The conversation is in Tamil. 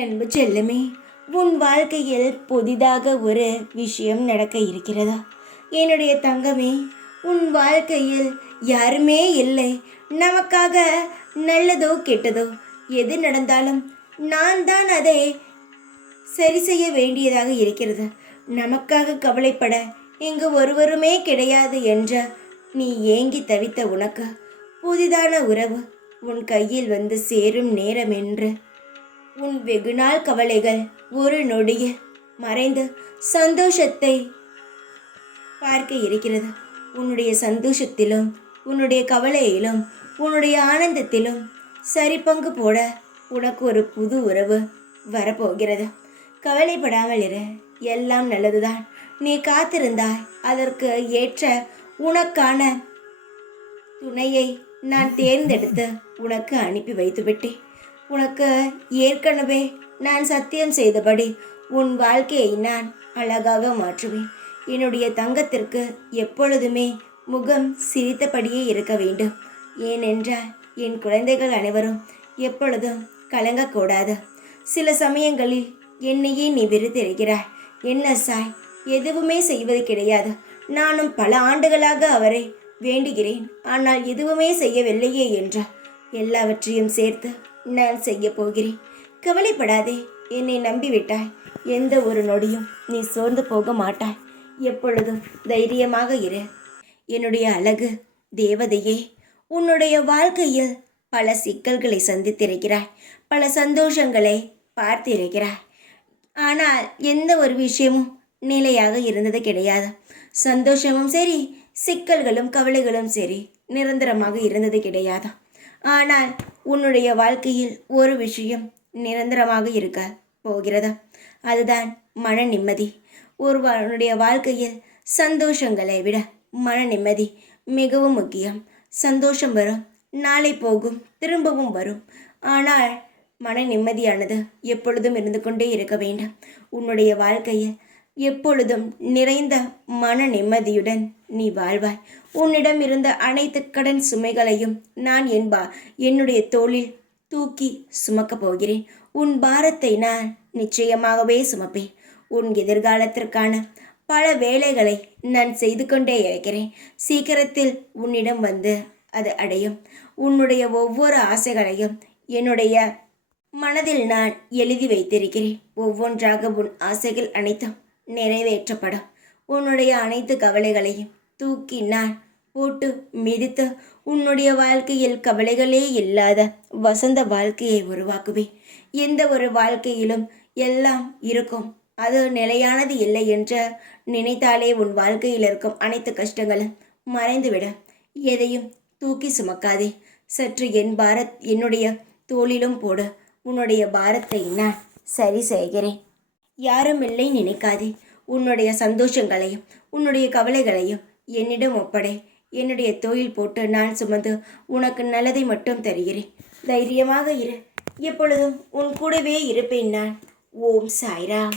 அன்பு செல்லமே, உன் வாழ்க்கையில் புதிதாக ஒரு விஷயம் நடக்க இருக்கிறதா? என்னுடைய தங்கமே, உன் வாழ்க்கையில் யாருமே இல்லை. நமக்காக நல்லதோ கெட்டதோ எது நடந்தாலும் நான் தான் அதை சரி செய்ய வேண்டியதாக இருக்கிறது. நமக்காக கவலைப்பட இங்கு ஒருவருமே கிடையாது என்ற நீ ஏங்கி தவித்த உனக்கு புதிதான உறவு உன் கையில் வந்து சேரும் நேரம் என்று உன் வெகுநாள் கவலைகள் ஒரு நொடியில் மறைந்து சந்தோஷத்தை பார்க்க இருக்கிறது. உன்னுடைய சந்தோஷத்திலும் உன்னுடைய கவலையிலும் உன்னுடைய ஆனந்தத்திலும் சரி பங்கு போட உனக்கு ஒரு புது உறவு வரப்போகிறது. கவலைப்படாமல் இரு, எல்லாம் நல்லதுதான். நீ காத்திருந்தாய், அதற்கு ஏற்ற உனக்கான துணையை நான் தேர்ந்தெடுத்து உனக்கு அனுப்பி வைத்து விட்டேன். உனக்கு ஏற்கனவே நான் சத்தியம் செய்தபடி உன் வாழ்க்கையை நான் அழகாக மாற்றுவேன். என்னுடைய தங்கத்திற்கு எப்பொழுதுமே முகம் சிரித்தபடியே இருக்க வேண்டும். ஏனென்றால் என் குழந்தைகள் அனைவரும் எப்பொழுதும் கலங்கக்கூடாது. சில சமயங்களில் என்னையே நீ வெறுத்திருக்கிறாய். என்ன சாய், எதுவுமே செய்வது கிடையாது. நானும் பல ஆண்டுகளாக அவரை வேண்டுகிறேன், ஆனால் எதுவுமே செய்யவில்லையே என்றார். எல்லாவற்றையும் சேர்த்து நான் செய்ய போகிறேன். கவலைப்படாதே, என்னை நம்பிவிட்டாய். எந்த ஒரு நொடியும் நீ சோர்ந்து போக மாட்டாய். எப்பொழுதும் தைரியமாக இரு. என்னுடைய அழகு தேவதையே, உன்னுடைய வாழ்க்கையில் பல சிக்கல்களை சந்தித்திருக்கிறாய், பல சந்தோஷங்களை பார்த்திருக்கிறாய். ஆனால் எந்த ஒரு விஷயமும் நிலையாக இருந்தது கிடையாது. சந்தோஷமும் சரி, சிக்கல்களும் கவலைகளும் சரி, நிரந்தரமாக இருந்தது கிடையாது. ஆனால் உன்னுடைய வாழ்க்கையில் ஒரு விஷயம் நிரந்தரமாக இருக்க போகிறது. அதுதான் மன நிம்மதி. ஒருவனுடைய வாழ்க்கையில் சந்தோஷங்களை விட மன நிம்மதி மிகவும் முக்கியம். சந்தோஷம் வரும், நாளை போகும், திரும்பவும் வரும். ஆனால் மன நிம்மதியானது எப்பொழுதும் இருந்து கொண்டே இருக்க வேண்டும். உன்னுடைய வாழ்க்கையில் எப்பொழுதும் நிறைந்த மன நிம்மதியுடன் நீ வாழ்வாய். உன்னிடம் இருந்த அனைத்து கடன் சுமைகளையும் நான் என்னுடைய தோளில் தூக்கி சுமக்கப் போகிறேன். உன் பாரத்தை நான் நிச்சயமாகவே சுமப்பேன். உன் எதிர்காலத்திற்கான பல வேலைகளை நான் செய்து கொண்டே இருக்கிறேன். சீக்கிரத்தில் உன்னிடம் வந்து அது அடையும். உன்னுடைய ஒவ்வொரு ஆசைகளையும் என்னுடைய மனதில் நான் எழுதி வைத்திருக்கிறேன். ஒவ்வொன்றாக உன் ஆசைகள் அனைத்தும் நிறைவேற்றப்படும். உன்னுடைய அனைத்து கவலைகளையும் தூக்கி நான் போட்டு மிதித்து உன்னுடைய வாழ்க்கையில் கவலைகளே இல்லாத வசந்த வாழ்க்கையை உருவாக்குவேன். எந்த ஒரு வாழ்க்கையிலும் எல்லாம் இருக்கும், அது நிலையானது இல்லை என்று நினைத்தாலே உன் வாழ்க்கையில் இருக்கும் அனைத்து கஷ்டங்களும் மறைந்துவிடும். எதையும் தூக்கி சுமக்காதே. சற்று என்னுடைய தோளிலும் போடு. உன்னுடைய பாரத்தை நான் சரி செய்கிறேன். யாரும் இல்லை நினைக்காதே. உன்னுடைய சந்தோஷங்களையும் உன்னுடைய கவலைகளையும் என்னிடம் ஒப்படை. என்னுடைய தோளில் போட்டு நான் சுமந்து உனக்கு நல்லதை மட்டும் தருகிறேன். தைரியமாக இரு. எப்பொழுதும் உன் கூடவே இருப்பேன் நான். ஓம் சாய்ராம்.